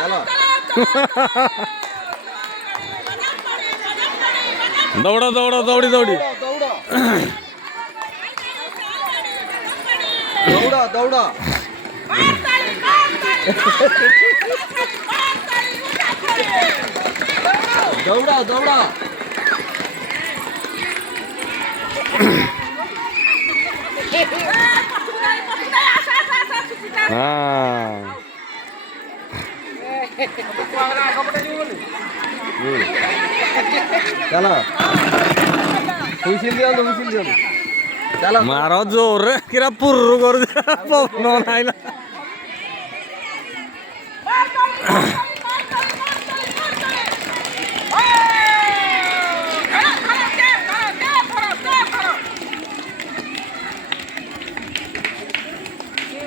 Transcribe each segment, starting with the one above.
चलो दौड़ा दौड़ा दौड़ी दौड़ी दौड़ा दौड़ा दौड़ा दौड़ा हाँ चलो हुइसिल दियो चलो मारो जोर रे किरा पुर्रु कर पवन नाइला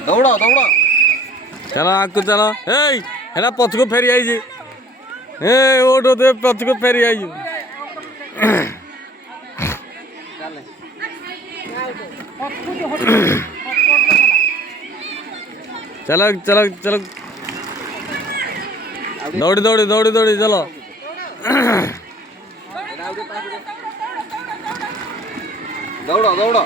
दौड़ा दौड़ा चलो आगु चलो ए हेला पछ को फेरी आई जी ए ओडो दे पछ को फेरी आई जी चलो चलो चलो दौड़ी दौड़ी दौड़ी दौड़ी चलो दौड़ा दौड़ा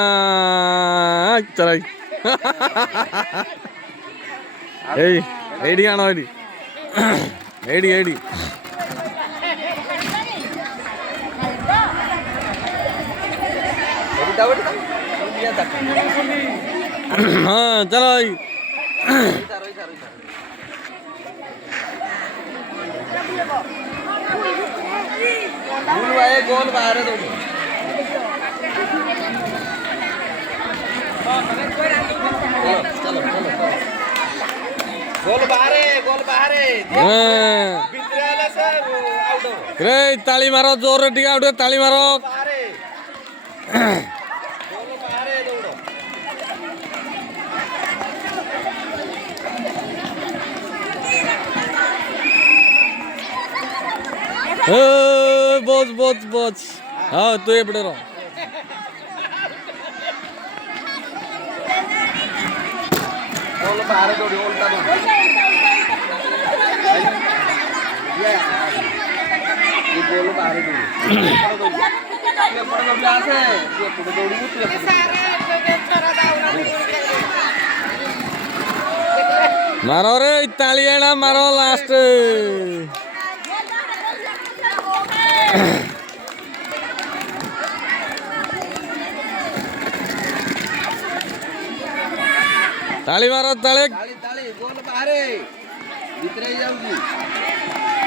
हाँ चलो एडी आनो एडी एडी एडी हाँ चलो गोल बाहर है चलो चलो गोल बाहर रे ताली मारो जोर रे टिका उठे ताली मारो बोच बोच बोच हाँ तू ये पड़े रहो गोल बाहर दौड़ी उल्टा दौड़ी ये गोल बाहर दौड़ी मारो रे तालियाना मारो लास्ट ताली मारो ताली ताली ताली गोल बाहर भीतर ही जाऊंगी